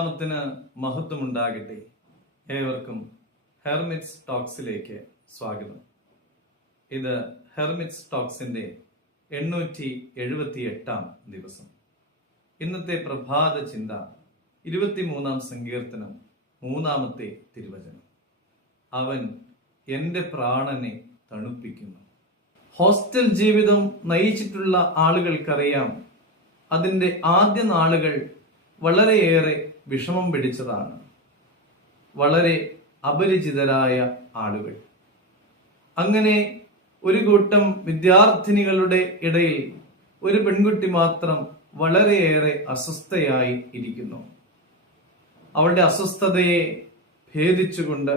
ദൈവനാമത്തിന് മഹത്വമുണ്ടാകട്ടെ. ഏവർക്കും ഹെർമിറ്റ്സ് ടോക്സിലേക്ക് സ്വാഗതം. ഇത് ഹെർമിറ്റ്സ് ടോക്സിന്റെ 878 ദിവസം. ഇന്നത്തെ പ്രഭാത ചിന്ത 23 സങ്കീർത്തനം 3 തിരുവചനം. അവൻ എന്റെ പ്രാണനെ തണുപ്പിക്കുന്നു. ഹോസ്റ്റൽ ജീവിതം നയിച്ചിട്ടുള്ള ആളുകൾക്കറിയാം, അതിന്റെ ആദ്യ നാളുകൾ വളരെയേറെ വിഷമം പിടിച്ചതാണ്. വളരെ അപരിചിതരായ ആളുകൾ. അങ്ങനെ ഒരു കൂട്ടം വിദ്യാർത്ഥിനികളുടെ ഇടയിൽ ഒരു പെൺകുട്ടി മാത്രം വളരെയേറെ അസ്വസ്ഥയായി ഇരിക്കുന്നു. അവളുടെ അസ്വസ്ഥതയെ ഭേദിച്ചുകൊണ്ട്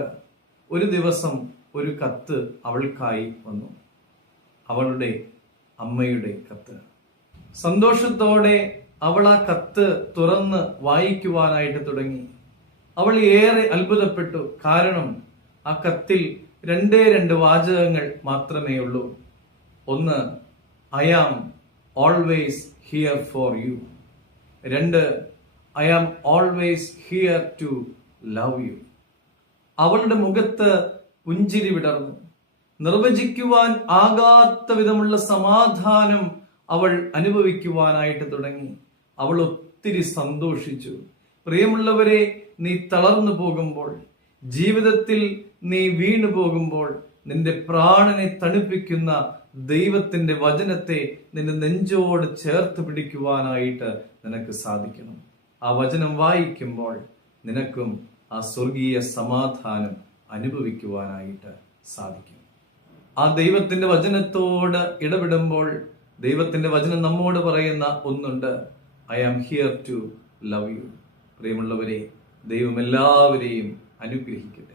ഒരു ദിവസം ഒരു കത്ത് അവൾക്കായി വന്നു. അവളുടെ അമ്മയുടെ കത്ത്. സന്തോഷത്തോടെ അവൾ ആ കത്ത് തുറന്ന് വായിക്കുവാനായിട്ട് തുടങ്ങി. അവൾ ഏറെ അത്ഭുതപ്പെട്ടു. കാരണം ആ കത്തിൽ 2 വാചകങ്ങൾ മാത്രമേ ഉള്ളൂ. ഒന്ന്, I am always here for you. 2, I am always here to love you. അവളുടെ മുഖത്ത് പുഞ്ചിരി വിടർന്നു. നിർവചിക്കുവാൻ ആകാത്ത വിധമുള്ള സമാധാനം അവൾ അനുഭവിക്കുവാനായിട്ട് തുടങ്ങി. അവൾ ഒത്തിരി സന്തോഷിച്ചു. പ്രിയമുള്ളവരെ, നീ തളർന്നു പോകുമ്പോൾ, ജീവിതത്തിൽ നീ വീണു പോകുമ്പോൾ, നിന്റെ പ്രാണനെ തണുപ്പിക്കുന്ന ദൈവത്തിന്റെ വചനത്തെ നിന്റെ നെഞ്ചോട് ചേർത്ത് പിടിക്കുവാനായിട്ട് നിനക്ക് സാധിക്കണം. ആ വചനം വായിക്കുമ്പോൾ നിനക്കും ആ സ്വർഗീയ സമാധാനം അനുഭവിക്കുവാനായിട്ട് സാധിക്കും. ആ ദൈവത്തിന്റെ വചനത്തോട് ഇടപെടുമ്പോൾ ദൈവത്തിന്റെ വചനം നമ്മോട് പറയുന്ന ഒന്നുണ്ട്, I am here to love you. പ്രിയമുള്ളവരെ, ദൈവം എല്ലാവരെയും അനുഗ്രഹിക്കട്ടെ.